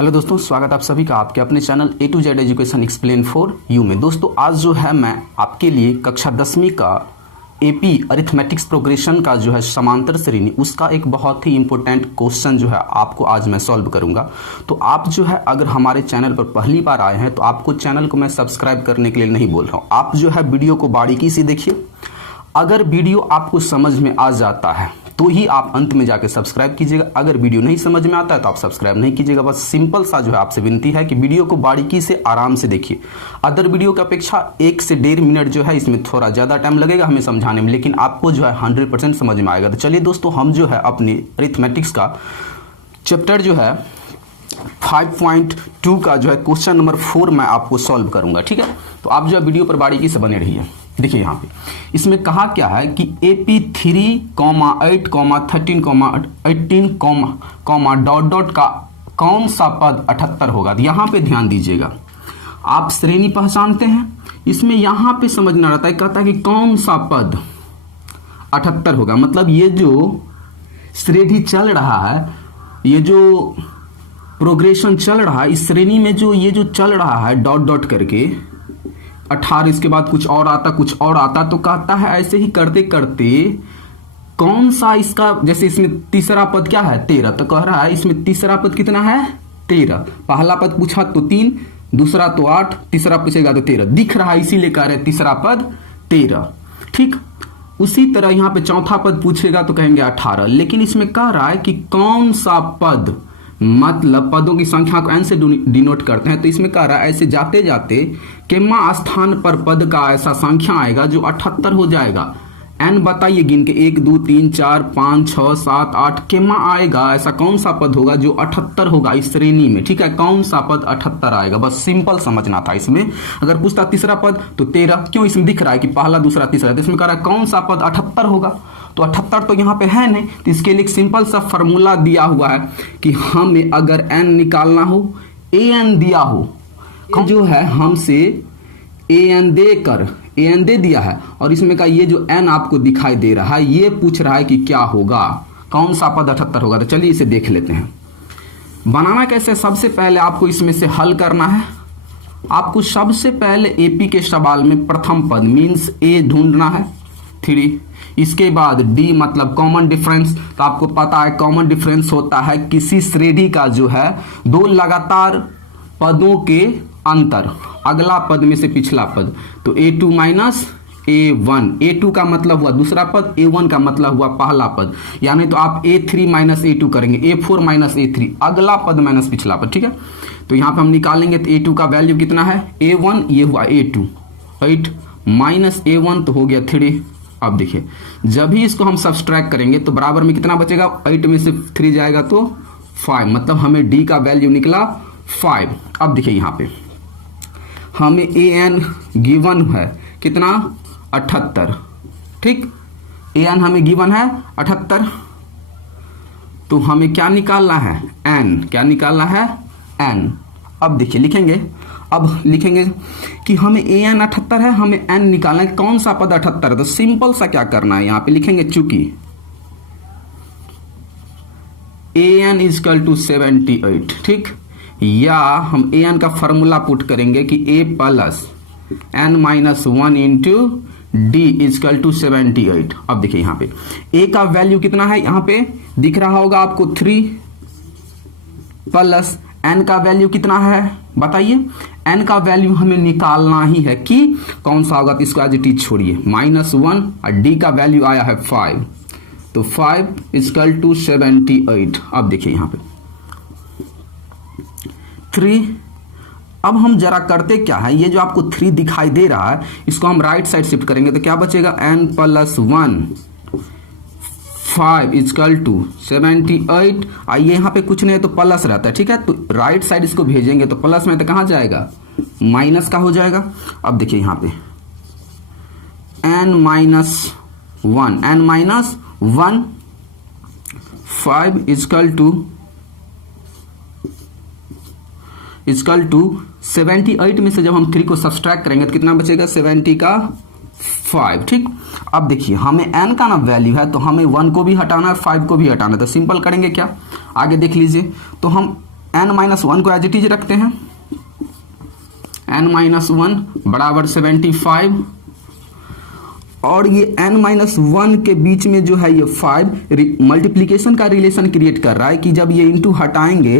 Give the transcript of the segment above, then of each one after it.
Hello दोस्तों, स्वागत आप सभी का आपके अपने channel A to Z education explain for you में। दोस्तों आज जो है मैं आपके लिए कक्षा 10वीं का एपी अरिथमेटिक्स प्रोग्रेशन का जो है समांतर श्रेणी उसका एक बहुत ही इंपॉर्टेंट क्वेश्चन जो है आपको आज मैं सॉल्व करूंगा। तो आप जो है अगर हमारे चैनल पर पहली बार आए हैं तो आपको चैनल को मैं सब्सक्राइब करने के लिए नहीं बोल रहा हूँ। आप जो है वीडियो को बारीकी से देखिए। अगर वीडियो आपको समझ में आ जाता है तो ही आप अंत में जाके सब्सक्राइब कीजिएगा। अगर वीडियो नहीं समझ में आता है तो आप सब्सक्राइब नहीं कीजिएगा। बस सिंपल सा जो है आपसे विनती है कि वीडियो को बारीकी से आराम से देखिए। अदर वीडियो की अपेक्षा 1 से 1.5 मिनट जो है इसमें थोड़ा ज़्यादा टाइम लगेगा हमें समझाने में, लेकिन आपको जो है 100% समझ में आएगा। तो चलिए दोस्तों, हम जो है अपनी अरिथमेटिक्स का चैप्टर जो है 5.2 का जो है क्वेश्चन नंबर 4 मैं आपको सॉल्व करूंगा। ठीक है, तो आप जो है वीडियो पर बारीकी से बने रहिए। देखिए यहाँ पे इसमें कहा क्या है कि AP3, 8, 13, 18, डॉट डॉट का कौन सा पद 78 होगा। तो यहाँ पे ध्यान दीजिएगा, आप श्रेणी पहचानते हैं, इसमें यहाँ पे समझना रहता है, कहता है कि कौन सा पद 78 होगा। मतलब ये जो श्रेणी चल रहा है, ये जो प्रोग्रेशन चल रहा है, इस श्रेणी में जो ये जो चल रहा है डॉट डॉट करके 18, इसके बाद कुछ और आता, तो कहता है ऐसे ही करते करते कौन सा इसका, जैसे इसमें तीसरा पद क्या है 13, तो कह रहा है इसमें तीसरा पद कितना है 13। पहला पद पूछा तो 3, दूसरा तो 8, तीसरा पूछेगा तो 13 दिख रहा है, इसीलिए कह रहे तीसरा पद 13। ठीक, उसी तरह यहाँ पे चौथा पद पूछेगा तो कहेंगे 18, लेकिन इसमें कह रहा है कि कौन सा पद, मतलब पदों की संख्या को n से डिनोट करते हैं। तो इसमें कह रहा है ऐसे जाते जाते केमा स्थान पर पद का ऐसा संख्या आएगा जो 78 हो जाएगा। n बताइए गिन के, 1 2 3 4 5 6 7 8, केमा आएगा ऐसा कौन सा पद होगा जो 78 होगा इस श्रेणी में। ठीक है, कौन सा पद 78 आएगा, बस सिंपल समझना था। इसमें अगर पूछता तीसरा पद तो 13, क्यों इसमें दिख रहा है कि पहला दूसरा तीसरा, तो इसमें कह रहा है कौन सा पद 78 होगा। तो 78 तो यहाँ पे है नहीं, तो इसके लिए एक सिंपल सा फॉर्मूला दिया हुआ है कि हमें अगर n निकालना हो, an दिया हो, जो है हमसे an दे दिया है, और इसमें का ये जो n आपको दिखाई दे रहा है, ये पूछ रहा है कि क्या होगा, कौन सा पद 78 होगा। तो चलिए इसे देख लेते हैं। बनाना कैसे, सबसे पहले आपको इसमें से हल करना है। आपको सबसे पहले एपी के सवाल में प्रथम पद मीन्स a ढूंढना है 3, इसके बाद d मतलब कॉमन डिफरेंस। तो आपको पता है कॉमन डिफरेंस होता है किसी श्रेणी का जो है दो लगातार पदों के अंतर, अगला पद में से पिछला पद। तो a2 माइनस a1, a2 का मतलब हुआ दूसरा पद, a1 का मतलब हुआ पहला पद, यानी तो आप a3 माइनस a2 करेंगे, a4 माइनस a3, अगला पद माइनस पिछला पद। ठीक है, तो यहां पे हम निकालेंगे तो a2 का वैल्यू कितना है a1, ये हुआ a2, 8 माइनस a1 तो हो गया 3। अब देखिए जब भी इसको हम सब्सट्रैक्ट करेंगे तो बराबर में कितना बचेगा, 8 में से 3 जाएगा तो 5, मतलब हमें d का वैल्यू निकला 5। अब देखिए यहाँ पे हमें an गिवन है कितना 78। ठीक, an हमें गिवन है 78, तो हमें क्या निकालना है n, क्या निकालना है n। अब देखिए लिखेंगे कि हमें an 78 है, हमें n निकालना है, कौन सा पद 78 है। तो सिंपल सा क्या करना है, यहाँ पे लिखेंगे चूंकि an इजकल टू 78, ठीक, या हम an का फॉर्मूला पुट करेंगे कि a plus n minus 1 into d is equal to 78। अब देखिए यहाँ पे a का वैल्यू कितना है, यहाँ पे दिख रहा होगा आपको 3, प्लस n का वैल्यू कितना है बताइए। n का वैल्यू हमें निकालना ही है कि कौन सा होगा, तो इसको एज इट इज छोड़िए, -1, और d का वैल्यू आया है 5, तो 5 इजकल टू 78। अब देखिए यहाँ पे 3। अब हम जरा करते क्या है, ये जो आपको 3 दिखाई दे रहा है इसको हम राइट साइड शिफ्ट करेंगे तो क्या बचेगा, n प्लस 1 5 इजकल टू 78। आइए यहाँ पे कुछ नहीं है तो प्लस रहता है, ठीक है, तो राइट साइड इसको भेजेंगे तो प्लस में तो कहाँ जाएगा, माइनस का हो जाएगा। अब देखिए यहाँ पे n माइनस 1 5 इजकल टू 78 में से जब हम 3 को सब्सट्रैक्ट करेंगे तो कितना बचेगा, 70 का 5। ठीक, अब देखिए हमें n का ना वैल्यू है तो हमें 1 को भी हटाना है, 5 को भी हटाना है, तो सिंपल करेंगे क्या, आगे देख लीजिए। तो हम n-1 को एज इट इज रखते हैं, n-1 बराबर 75 और ये n-1 के बीच में जो है ये 5 मल्टीप्लीकेशन का रिलेशन क्रिएट कर रहा है कि जब ये इंटू हटाएंगे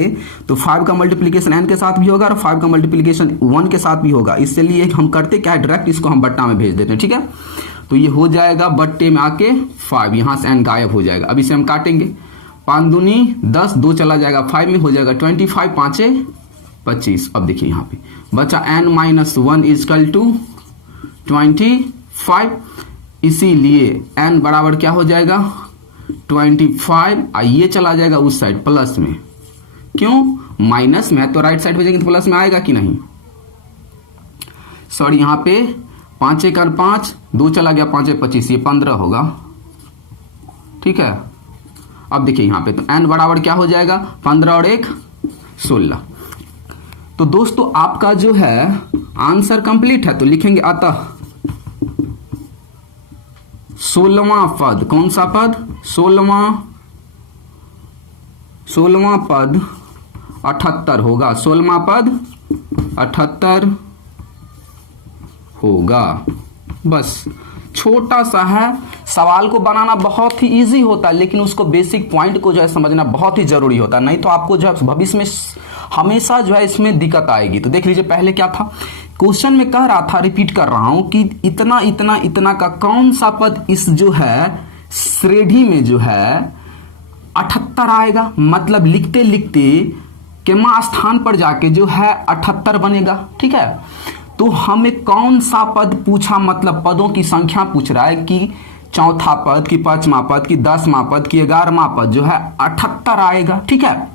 तो 5 का मल्टीप्लीकेशन n के साथ भी होगा और 5 का मल्टीप्लीकेशन 1 के साथ भी होगा। इसलिए हम करते क्या है, डायरेक्ट इसको हम बट्टा में भेज देते हैं, ठीक है। तो ये हो जाएगा बट्टे में आके 5, यहां से n गायब हो जाएगा। अब इसे हम काटेंगे, 5 दूनी 10, 2 चला जाएगा 5 में, हो जाएगा 25, 5 25। अब देखिए यहाँ पे बचा n-1 इजकल टू 25, इसीलिए n बराबर क्या हो जाएगा 25, ये चला जाएगा उस साइड प्लस में, क्यों माइनस में तो राइट साइड भेजेंगे तो प्लस में आएगा कि नहीं। सॉरी यहाँ पे 5 1 5, 2 चला गया 5 25, ये 15 होगा, ठीक है। अब देखिए यहाँ पे तो n बराबर क्या हो जाएगा 15 और 1 16। तो दोस्तों आपका जो है आंसर कंप्लीट है, तो लिखेंगे अतः 16वां पद, कौन सा पद 16वां पद 78 होगा, 16वां पद 78 होगा। बस छोटा सा है, सवाल को बनाना बहुत ही इजी होता है, लेकिन उसको बेसिक पॉइंट को जो है समझना बहुत ही जरूरी होता है, नहीं तो आपको जो है भविष्य में हमेशा जो है इसमें दिक्कत आएगी। तो देख लीजिए पहले क्या था, क्वेश्चन में कह रहा था, रिपीट कर रहा हूं कि इतना इतना इतना का कौन सा पद इस जो है श्रेणी में जो है 78 आएगा, मतलब लिखते लिखते केमा स्थान पर जाके जो है 78 बनेगा, ठीक है। तो हमें कौन सा पद पूछा, मतलब पदों की संख्या पूछ रहा है कि चौथा पद की 5वां पद की 10वां पद की 11वां पद जो है 78 आएगा, ठीक है।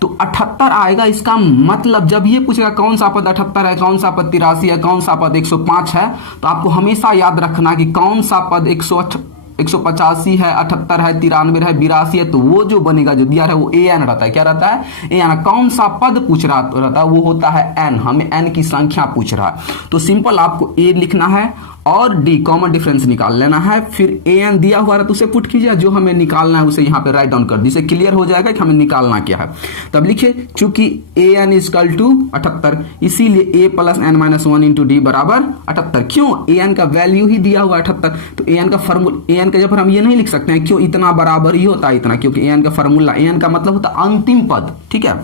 तो 78 आएगा, इसका मतलब जब ये पूछेगा कौन सा पद 78 है, कौन सा पद 83 है, कौन सा पद 105 है, तो आपको हमेशा याद रखना कि कौन सा पद 185 है, 78 है, 93 है, 82 है, तो वो जो बनेगा जो दिया है वो an रहता है। क्या रहता है an। कौन सा पद पूछ रहा रहता है वो होता है n, हमें n की संख्या पूछ रहा है। तो सिंपल आपको a लिखना है और d कॉमन डिफरेंस निकाल लेना है, फिर an दिया हुआ है तो उसे पुट कीजिए, जो हमें निकालना है उसे यहाँ पे राइट डाउन कर दीजिए, क्लियर हो जाएगा कि हमें निकालना क्या है। तब लिखिए चूंकि an इजकल टू 78, इसीलिए a plus n-1 into D बराबर 78। क्यों, an का वैल्यू ही दिया हुआ 78, तो an का फॉर्मूला, an का जब हम ये नहीं लिख सकते हैं क्यों इतना बराबर ही होता है इतना, क्योंकि an का फॉर्मूला, an का मतलब होता है अंतिम पद, ठीक है।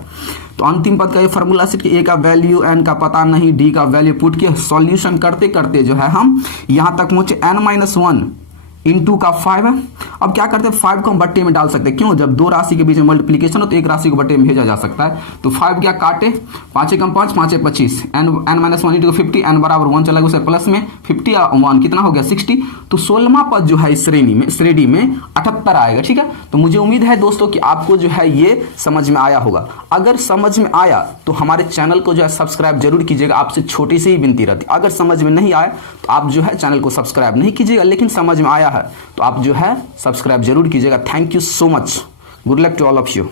तो अंतिम पद का ये फॉर्मूला से कि a का वैल्यू n का पता नहीं, d का वैल्यू पुट किया, सॉल्यूशन करते करते जो है हम यहां तक पहुंचे n-1 इंटू का 5 है। अब क्या करते हैं, 5 को हम बट्टे में डाल सकते हैं, क्यों, जब दो राशि के बीच में मल्टीप्लीकेशन हो तो एक राशि को बट्टे में भेजा जा सकता है। तो 5 क्या काटे, 5 1 5, 5 25, n-1 इंटू 50, n बराबर 1 चला गया उसे प्लस में 50 और 1 कितना हो गया 60। तो 16वां पद जो है इस श्रेणी में 78 आएगा, ठीक है। तो मुझे उम्मीद है दोस्तों कि आपको जो है ये समझ में आया होगा। अगर समझ में आया तो हमारे चैनल को जो है सब्सक्राइब जरूर कीजिएगा, आपसे छोटी सी ही विनती रहती। अगर समझ में नहीं आया तो आप जो है चैनल को सब्सक्राइब नहीं कीजिएगा, लेकिन समझ में आया तो आप जो है सब्सक्राइब जरूर कीजिएगा। Thank you so much, good luck to all of you.